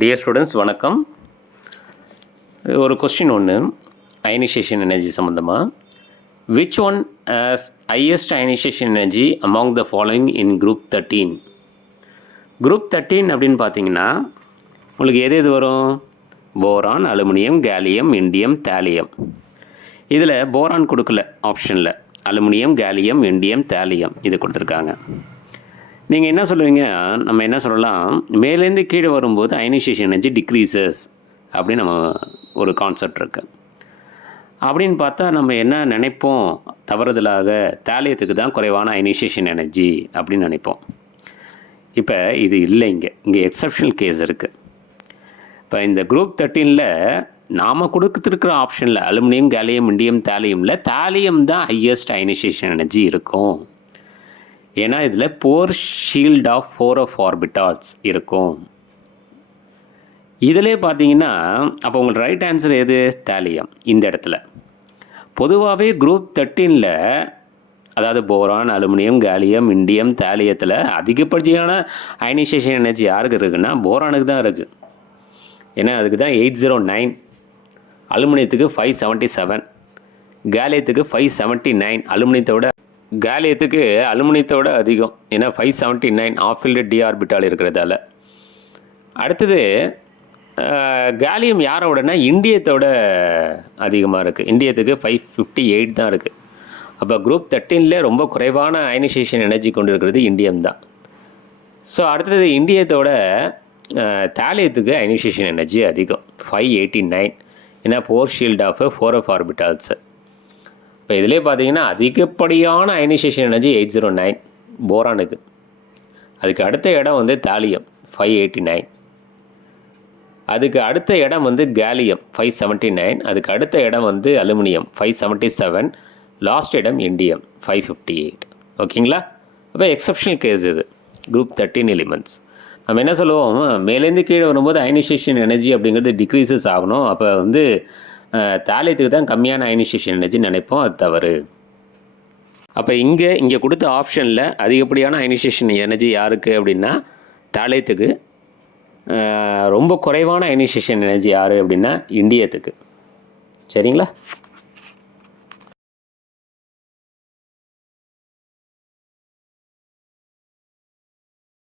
Dear students வணக்கம். ஒரு question ஒன்று அயனைசேஷன் எனர்ஜி சம்மந்தமாக. Which one has highest ionisation energy among the following in group 13? Group 13 அப்படின்னு பார்த்தீங்கன்னா உங்களுக்கு எது எது வரும்? Boron, aluminium, gallium, indium, thallium. இதில் போரான் கொடுக்கல ஆப்ஷனில். அலுமினியம், கேலியம், இண்டியம், தாலியம் இது கொடுத்துருக்காங்க. நீங்கள் என்ன சொல்லுவீங்க? நம்ம என்ன சொல்லலாம், மேலேருந்து கீழே வரும்போது அயனைசேஷன் எனர்ஜி டிக்ரீசஸ் அப்படின்னு நம்ம ஒரு கான்செப்ட் இருக்குது. அப்படின்னு பார்த்தா நம்ம என்ன நினைப்போம்? தவறுதலாக தாலியத்துக்கு தான் குறைவான அயனைசேஷன் எனர்ஜி அப்படின்னு நினைப்போம். இப்போ இது இல்லை, இங்கே எக்ஸப்ஷனல் கேஸ் இருக்குது. இப்போ இந்த குரூப் 13ல் நாம் கொடுத்துருக்கிற ஆப்ஷனில் அலுமினியம், கேலியம், இண்டியம், தாலியமில் தாலியம் தான் ஹையஸ்ட் அயனைசேஷன் எனர்ஜி இருக்கும். ஏன்னா இதில் போர் ஷீல்ட் ஆஃப் 4 ஆர்பிட்டால்ஸ் இருக்கும். இதிலே பார்த்தீங்கன்னா அப்போ உங்களுக்கு ரைட் ஆன்சர் எது? தாலியம். இந்த இடத்துல பொதுவாகவே குரூப் 13ல் அதாவது போரான், அலுமினியம், கேலியம், இண்டியம், தாலியத்தில் அதிகப்படியான அயனைசேஷன் எனர்ஜி யாருக்கு இருக்குன்னா போரானுக்கு தான் இருக்குது. ஏன்னா அதுக்கு தான் 809, அலுமினியத்துக்கு 577, கேலியத்துக்கு 579. அலுமினியத்தோட அதிகம், ஏன்னா 579 ஆஃபில்டு டி ஆர்பிட்டால் இருக்கிறதால. அடுத்தது கேலியம் யாரோடனா இண்டியத்தோட அதிகமாக இருக்குது. இண்டியத்துக்கு 558 தான் இருக்குது. அப்போ குரூப் 13ல் ரொம்ப குறைவான அயனைசேஷன் எனர்ஜி கொண்டு இருக்கிறது இண்டியம் தான். ஸோ அடுத்தது இண்டியத்தோட தாலியத்துக்கு அயனைசேஷன் எனர்ஜி அதிகம், 589. ஏன்னா 4 ஷீல்ட் ஆஃப் 4 ஆர்பிட்டால்ஸு. இப்போ இதிலே பார்த்தீங்கன்னா அதிகப்படியான அயனைசேஷன் எனர்ஜி 809 போரானுக்கு. அதுக்கு அடுத்த இடம் வந்து தாலியம் 589. அதுக்கு அடுத்த இடம் வந்து கேலியம் 579. அதுக்கு அடுத்த இடம் வந்து அலுமினியம் 577. லாஸ்ட் இடம் இண்டியம் 558. ஓகேங்களா? அப்போ எக்ஸப்ஷனல் கேஸ் இது குரூப் 13 எலிமெண்ட்ஸ். நம்ம என்ன சொல்லுவோம், மேலேருந்து கீழே வரும்போது அயனைசேஷன் எனர்ஜி அப்படிங்கிறது டிக்ரீசஸ் ஆகணும். அப்போ வந்து தாலியத்துக்கு தான் கம்மியான அயனைசேஷன் எனர்ஜி நினைப்போம். அது தவறு. அப்போ இங்கே கொடுத்த ஆப்ஷனில் அதிகப்படியான அயனைசேஷன் எனர்ஜி யாருக்கு அப்படின்னா தாலியத்துக்கு. ரொம்ப குறைவான அயனைசேஷன் எனர்ஜி யார் அப்படின்னா இண்டியத்துக்கு. சரிங்களா?